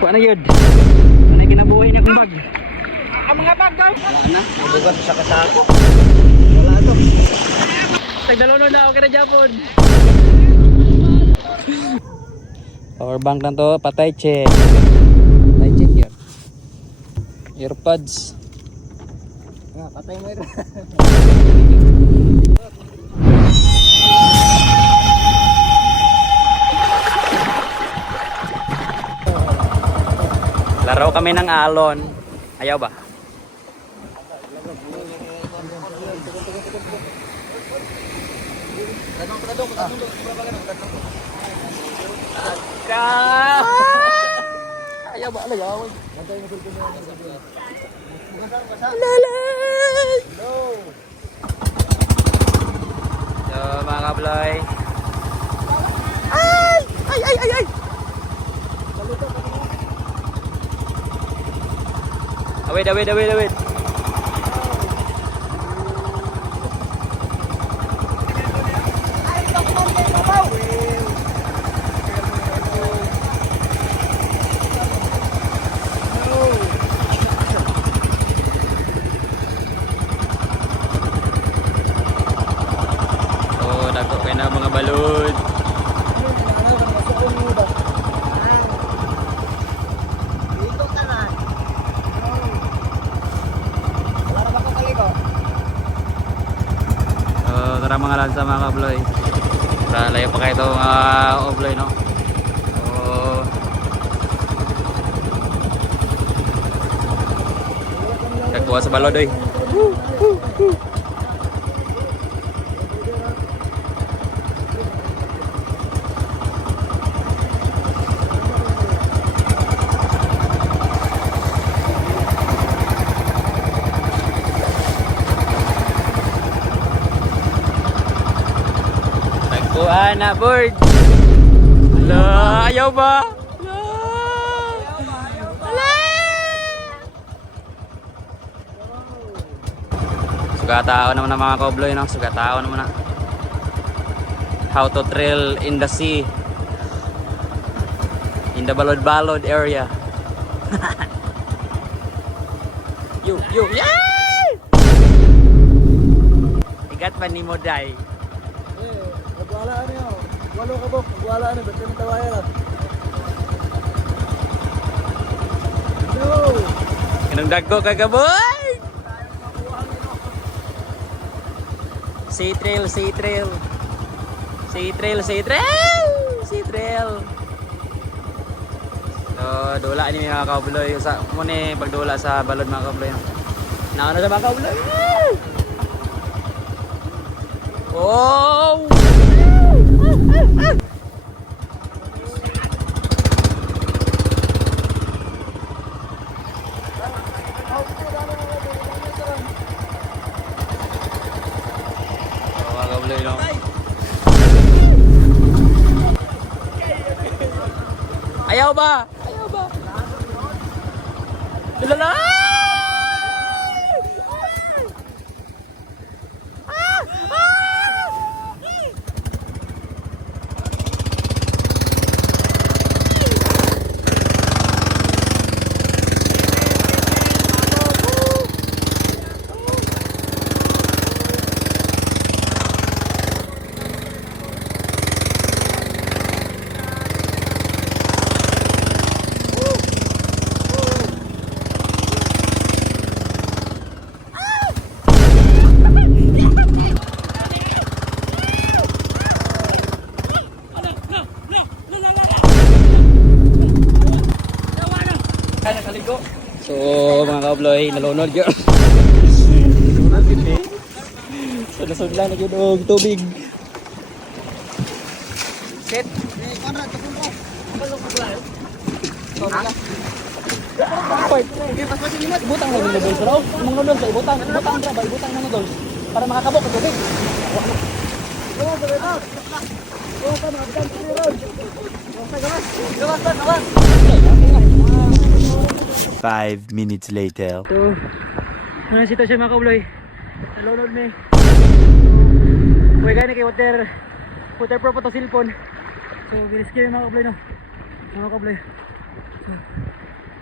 Kuha na yun. Ano yung kinabuhay niya kong bag? Ang mga bag daw. Wala na, mabugas sa kasako. Wala to. Tagdalunod na ako kina Japon. Power bank lang to, patay check. Patay check yun. Earpods. Patay mo ito. Laro kami ng alon. Ayaw ba? Ayaw ba? Ayaw. Lalay! So mga kabloy. Ay! Awit. So, dako kayo na mga balod. Tara mga lansa mga kabloy. Tara layo pa kayo itong obloy no. So, nagkuha sa balod oy. Nagkuha na bird. Ala, ayaw ba? Sugatao naman ang mga kabloy no? Sugatao naman na. How to trail in the sea. In the balod area. Yo, yay! Igat pa ni mo day. Nagwala ano yun. Walo ka bok. Nagwala ano. Ba't yung tawaya lang? Yo! Kanang dagko ka boy! Sea trail. So, dula ni mga kabloy. Sa muna pagdula sa balod mga kabloy. Nauna sa mga kabloy. Oh! Ayaw ba? Lala! So mga kabloy, nalunod yun. So nasudlan na yun og tubig. Shit. Ibutang lang yung noodles raw. Mga noodles, ibutang ng noodles. Para makakabok ang tubig. 5 minutes later. So, ano sitwasyon mga kabloy? Nalunod may. Huwag gani kay waterproof ito cellphone. So, bilis kayo mga kabloy no. Mga kabloy. So,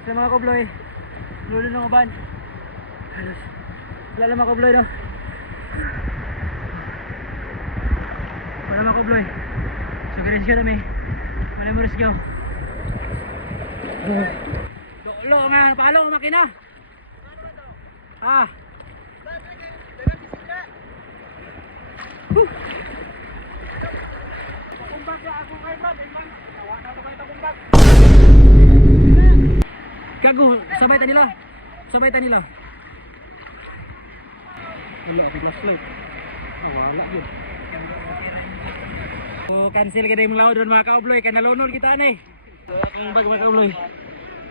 Sa mga kabloy, lulo ng uban. Halos. Wala lang mga kabloy no. Wala mga kabloy. So ganun siya namin. Wala mo rescue. Lo nga, palo ang makina. Ah. Gago, sabay ta nila. Sabay ta nila. Wala ako flashlight. Wala yun. So cancel ka na yung laod doon mga kaobloy. Kaya nalunod kita ni. So akong bag mga kaobloy.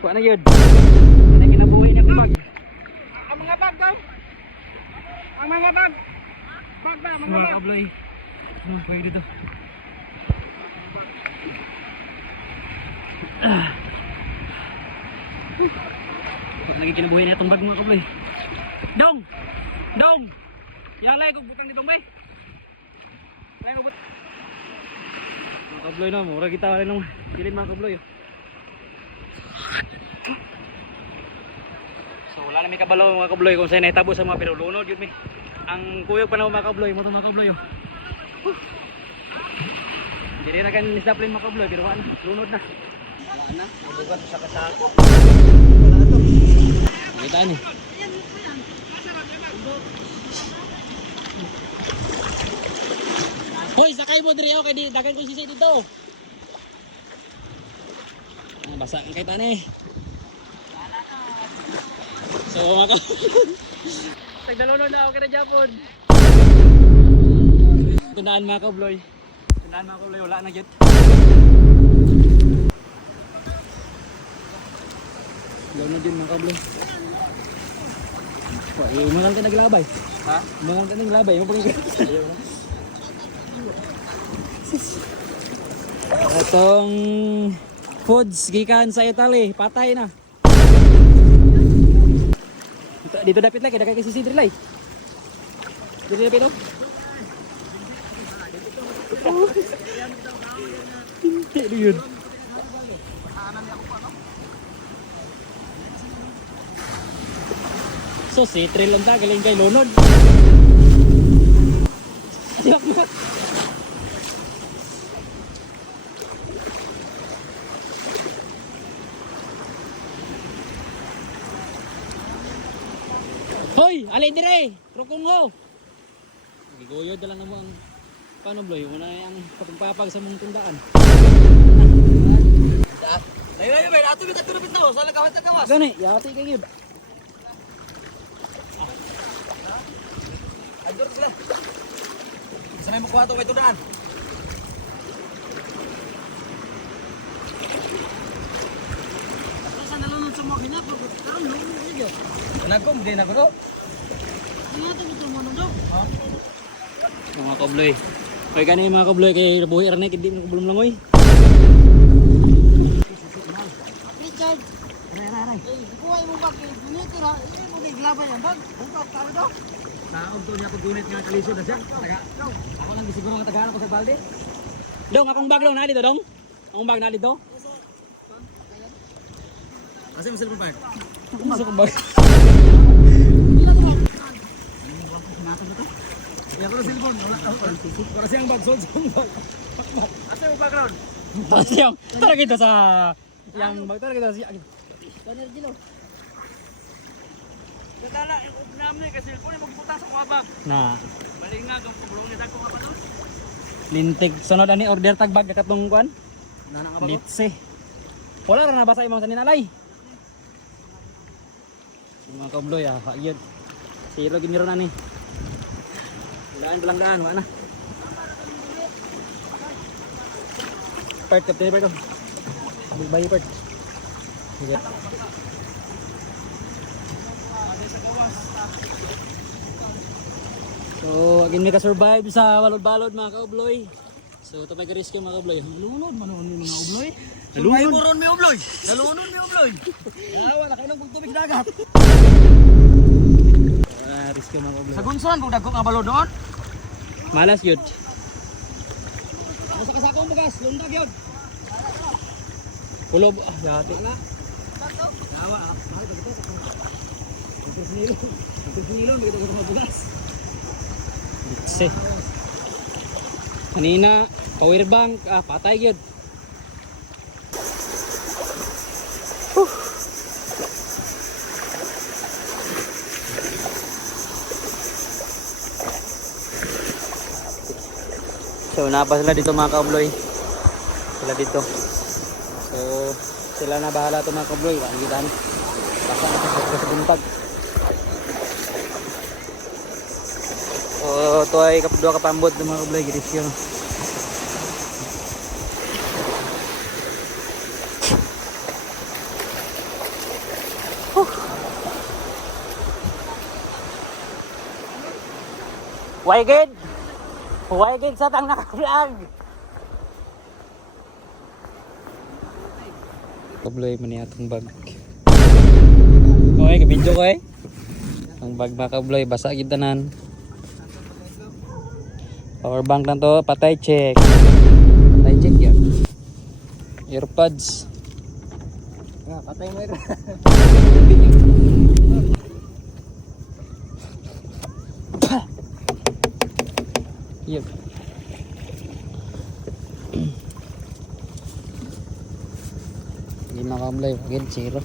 Kuha na yun. Ano yung kinabuhi niya kong bag? Ang mga bag daw. Ang mga bag. Bag ba? Mga kaobloy. Ano pwede dito? Lagi kinabuhi niya itong bag mga kaobloy. Dong! Dong! Yalay kong butang ni Dong bay. Kaya ko butang. Mga kabloy na, mura kita rin ng kilin mga kabloy. So wala na may kabalo mga kabloy kung saan naitabo sa mga pinulunod yun may. Ang kuyog pa na mga kabloy, mo itong mga kabloy. Hindi rin na kan nisdaplin mga kabloy, pero wala na, lunod na. Wala na, mabugan sa kasako. Wala ito. Nakitaan eh. Hoy, sakay mo diri okay, dagan ko sisi dito. Basa ang kaitan eh. So mga tagdalunod na ako kay Japon. Tundaan mga kabloy. Tundaan mga kabloy, wala na gyud. Lunod din mga kabloy. Wah, umangal ka naglabay. Ha? Umangal ka naglabay, mo pag itong foods gikan sa Italy, patay na. Dito dapit lagi, dagay kasi sidri lay. Dito dapit oh. Hindi yun. So si trail lang ta galing kay lunod. Diyak mo. Hoy, alay dire. Trukungo. Giguyod lang mo ang paano bloy, una ang pagpapag sa mong tindaan. Ayo, bay, ato kita turun bito. Soalnya kawas kawas. Gani, yati kay gyud. Adur sila. Sanay mo kuha to bay tudaan. Asa nalunod sa mga hinap, karon lunod niyo. Nagkom din ako do. Mga kabloy. Kaya gani mga kabloy kay buhi arne hindi mo belum langoy. Richard. Aray. Kuha mo bag gunit ra. Mo giglabay ang bag. Buka tao do. Naog to niya pag gunit nga kalisod na siya. Taga. Ako lang siguro nga tagaan ako sa balde. Dong, akong bag na dito, dong. Akong bag na dito. Asa mo cellphone bag? Akong bag. Ya ko cellphone. Wala siyang bag sold sa bag. Asa mo background? Tapos yung, tara kita sa yang bag, tara kita sa Banner dilo. Dadala, namin kasi cellphone magputa sa mga bag. na Bali nga kung kublong nita ko ka pa to. lintig sunod ani order tag bag katong kuan. Nana ka ba? Litse. Wala ra nabasa imong sa ninalay. Mga kabloy ah, kaiyod. Siro giniro na ni. Daan palang daan, wala na. Part kapten part. Bayi part. Sige. So, again may ka-survive sa balod-balod mga kaubloy. So, ito may ka-rescue mga kaubloy. Lunod manon ni mga ubloy. Nalunod? Ay mo ron mi ubloy. Nalunod mi ubloy. Wala kayo nang tubig dagat. Wala rescue mga kaubloy. Sa gunson kung dagko nga balod doon. Malas yun. Sa kasakong bugas, lundag yun. Kulob. Ah, yati. Wala. Awa, mahal ba ito? Ang sinilo, may ito ko mabugas. Bitse. Kanina, power bank, patay yun. So napa sila dito mga kaubloy. Sila dito. So sila na bahala to mga kaubloy. Ano kita ni? Basta na sa buntag. So ito ay kapudua kapambot ng mga kaubloy. Girisyo. Why good? Why good sa tang naka-vlog? Kabloy man niya itong bag. Okay, kabidyo ko eh. Ang bag mga kabloy, basa kita nan. Power bank lang to, patay check. Patay check yan. Earpods. Patay mo ito. Yep. Hindi makablay, again, zero.